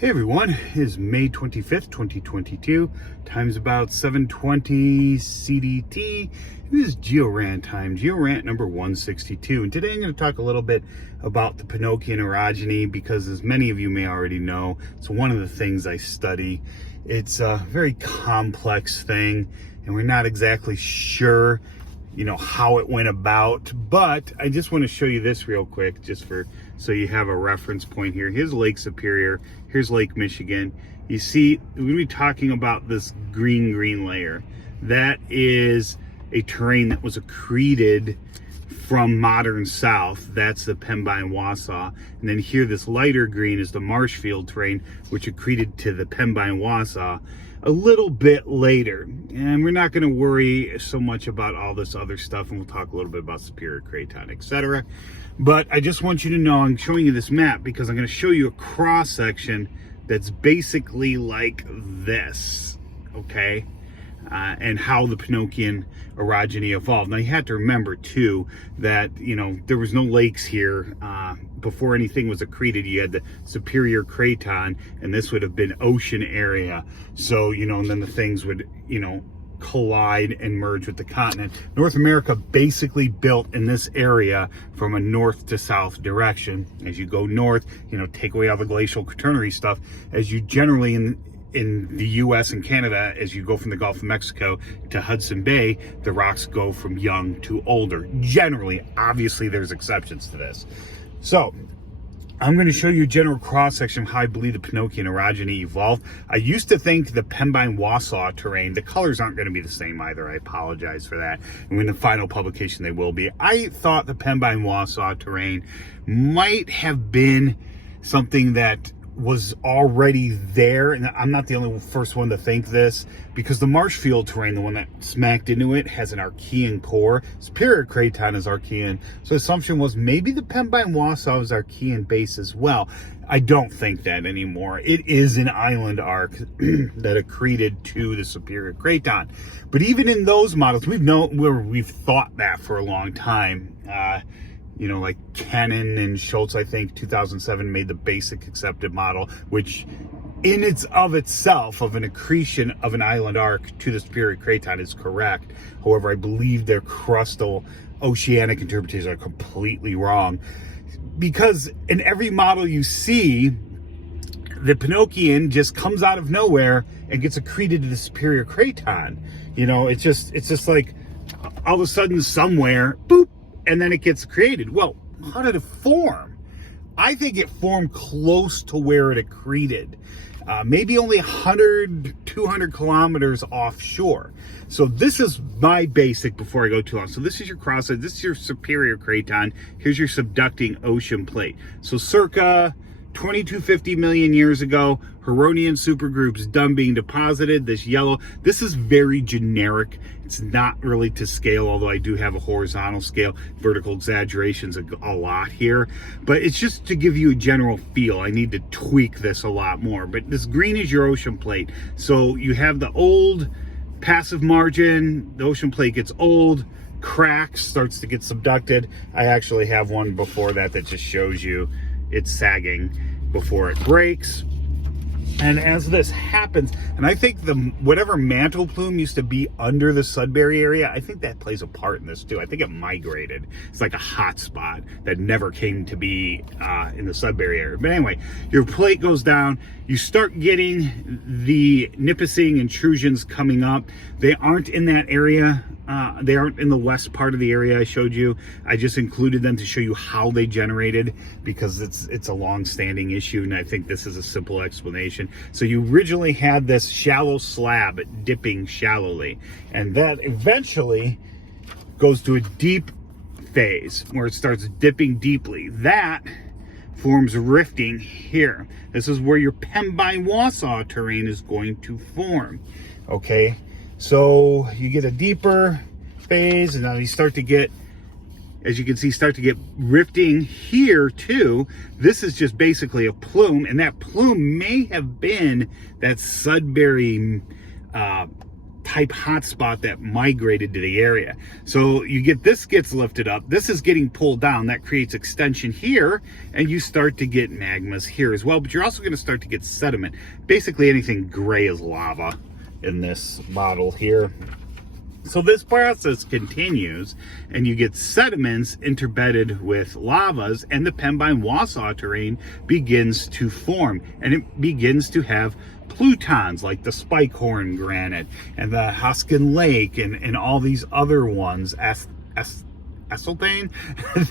Hey everyone, it is May 25th, 2022. Time's about 7:20 CDT. It is Geo-Rant time, Geo-Rant number 162. And today I'm going to talk a little bit about the Penokean Orogeny because, as many of you may already know, it's one of the things I study. It's a very complex thing, and we're not exactly sure, how it went about. But I just want to show you this real quick, so you have a reference point here. Here's Lake Superior. Here's Lake Michigan. You see, we're going to be talking about this green layer. That is a terrain that was accreted from modern south. That's the Pembine-Wausau. And then here, this lighter green is the Marshfield terrain, which accreted to the Pembine-Wausau a little bit later. And we're not going to worry so much about all this other stuff, and we'll talk a little bit about Superior Craton, etc. But I just want you to know I'm showing you this map because I'm going to show you a cross section that's basically like this, okay? And how the Penokean Orogeny evolved. Now, you have to remember too that there was no lakes here before anything was accreted. You had the Superior Craton, and this would have been ocean area. So and then the things would collide and merge with the continent. North America basically built in this area from a north to south direction. As you go north, take away all the glacial quaternary stuff. As you generally in the US and Canada, as you go from the Gulf of Mexico to Hudson Bay, the rocks go from young to older. Generally, obviously there's exceptions to this. So I'm going to show you a general cross-section of how I believe the Penokean Orogeny evolved. I used to think the Pembine-Wausau Terrane, the colors aren't going to be the same either. I apologize for that. And in the final publication, they will be. I thought the Pembine-Wausau Terrane might have been something that was already there, and I'm not the only first one to think this, because the Marshfield terrain, the one that smacked into it, has an Archean core. Superior Craton is Archean, so the assumption was maybe the Pembine-Wausau is Archean base as well. I don't think that anymore. It is an island arc that accreted to the Superior Craton. But even in those models, we've thought that for a long time. Like Cannon and Schultz, I think 2007 made the basic accepted model, which in itself of an accretion of an island arc to the Superior Craton is correct. However, I believe their crustal oceanic interpretations are completely wrong, because in every model you see, the Penokean just comes out of nowhere and gets accreted to the Superior Craton. It's just like all of a sudden somewhere, boop, and then it gets created. Well, how did it form? I think it formed close to where it accreted. Maybe only 100, 200 kilometers offshore. So this is my basic before I go too long. So this is your cross, this is your Superior Craton. Here's your subducting ocean plate. So circa 2250 million years ago, Huronian supergroups done being deposited. This yellow, this is very generic. It's not really to scale, although I do have a horizontal scale. Vertical exaggeration's a lot here, but it's just to give you a general feel. I need to tweak this a lot more, but this green is your ocean plate. So you have the old passive margin, the ocean plate gets old, cracks, starts to get subducted. I actually have one before that just shows you it's sagging before it breaks. And as this happens, and I think whatever mantle plume used to be under the Sudbury area, I think that plays a part in this too. I think it migrated. It's like a hot spot that never came to be in the Sudbury area. But anyway, your plate goes down. You start getting the Nipissing intrusions coming up. They aren't in that area. They aren't in the west part of the area I showed you. I just included them to show you how they generated, because it's a long-standing issue, and I think this is a simple explanation. So you originally had this shallow slab dipping shallowly, and that eventually goes to a deep phase where it starts dipping deeply. That forms rifting here. This is where your Pembine-Wausau terrane is going to form, okay? So you get a deeper phase, and now you start to get, as you can see, rifting here too. This is just basically a plume, and that plume may have been that Sudbury type hotspot that migrated to the area. So you get this gets lifted up, this is getting pulled down, that creates extension here, and you start to get magmas here as well, but you're also going to start to get sediment. Basically anything gray is lava in this model here. So this process continues, and you get sediments interbedded with lavas, and the Pembine-Wausau terrane begins to form, and it begins to have plutons like the Spikehorn granite and the Huskin Lake and all these other ones, Esseltane,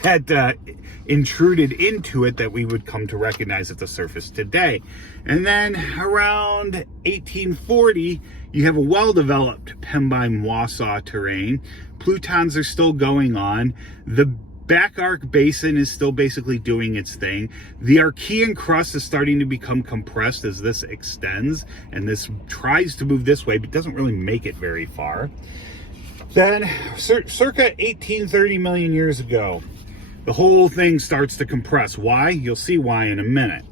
that intruded into it that we would come to recognize at the surface today. And then around 1840, you have a well-developed Pembine-Wausau terrane. Plutons are still going on. The back arc basin is still basically doing its thing. The Archean crust is starting to become compressed as this extends, and this tries to move this way, but doesn't really make it very far. Then, circa 1830 million years ago, the whole thing starts to compress. Why? You'll see why in a minute.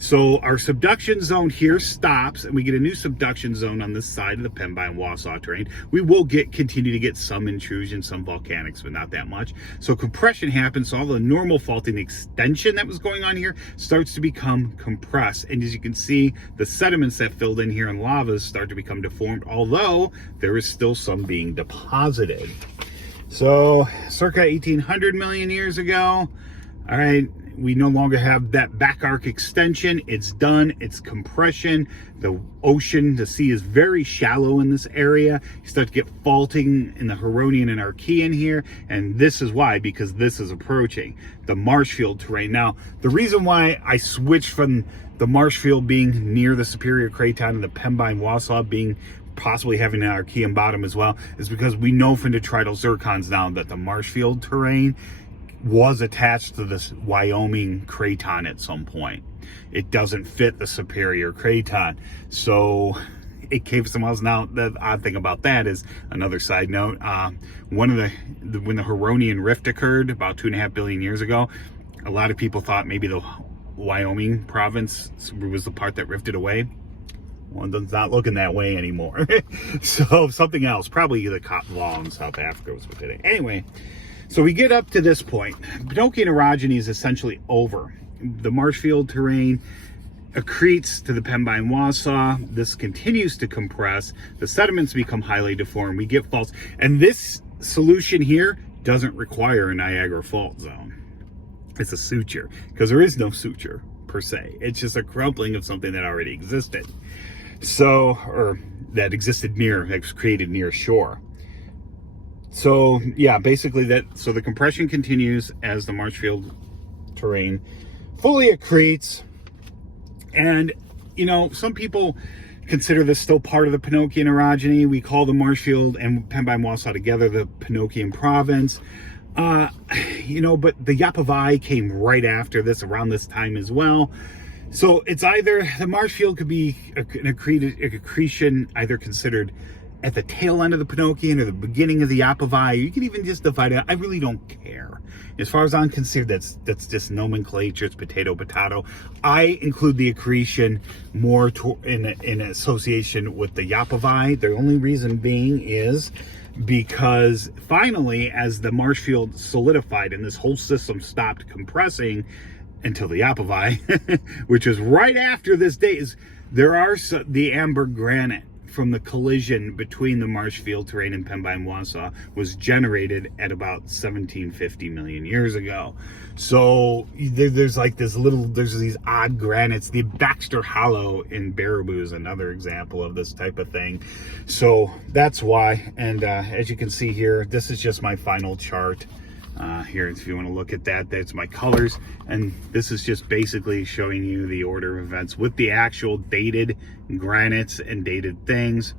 So our subduction zone here stops, and we get a new subduction zone on this side of the Pembine-Wausau terrane. We will continue to get some intrusion, some volcanics, but not that much. So compression happens, so all the normal faulting, the extension that was going on here starts to become compressed. And as you can see, the sediments that filled in here and lavas start to become deformed, although there is still some being deposited. So circa 1800 million years ago, all right, we no longer have that back arc extension. It's done. It's compression. The ocean, the sea is very shallow in this area. You start to get faulting in the Huronian and Archean here. And this is why, because this is approaching the Marshfield terrane. Now, the reason why I switched from the Marshfield being near the Superior Craton and the Pembine-Wausau being possibly having an Archean bottom as well is because we know from detrital zircons now that the Marshfield terrane was attached to this Wyoming craton at some point. It doesn't fit the Superior Craton, so it came somewhere else. Now, the odd thing about that is, another side note, when the Huronian rift occurred about 2.5 billion years ago, a lot of people thought maybe the Wyoming province was the part that rifted away. Well, it's not looking that way anymore. So something else, probably the Kotla in South Africa was what did it. Anyway, so we get up to this point. Penokean orogeny is essentially over. The Marshfield terrane accretes to the Pembine-Wausau. This continues to compress. The sediments become highly deformed. We get faults. And this solution here doesn't require a Niagara fault zone. It's a suture, because there is no suture per se. It's just a crumpling of something that already existed. So, or that existed near, that was created near shore. So yeah, basically so the compression continues as the Marshfield terrane fully accretes. And, you know, some people consider this still part of the Penokean orogeny. We call the Marshfield and Pembine-Wausau together the Penokean province. You know, but the Yapavai came right after this, around this time as well. So it's either, the Marshfield could be an accretion either considered at the tail end of the Penokean or the beginning of the Yapavai. You can even just divide it. I really don't care. As far as I'm concerned, that's just nomenclature. It's potato. I include the accretion more in association with the Yapavai. The only reason being is because finally, as the Marshfield solidified and this whole system stopped compressing until the Yapavai, which is right after this date, there are the amber granite from the collision between the Marshfield terrane and Pembine-Wausau was generated at about 1750 million years ago. So there's like there's these odd granites. The Baxter Hollow in Baraboo is another example of this type of thing. So that's why. And as you can see here, this is just my final chart. Here, if you want to look at that, that's my colors. And this is just basically showing you the order of events with the actual dated granites and dated things.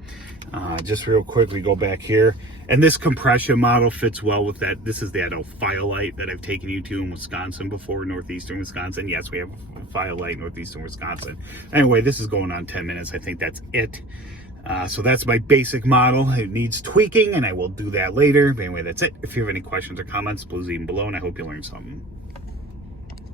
Just real quick, we go back here. And this compression model fits well with that. This is that phyolite that I've taken you to in Wisconsin before, northeastern Wisconsin. Yes, we have phyolite northeastern Wisconsin. Anyway, this is going on 10 minutes. I think that's it. So that's my basic model. It needs tweaking, and I will do that later. But anyway, that's it. If you have any questions or comments, please leave them below, and I hope you learned something.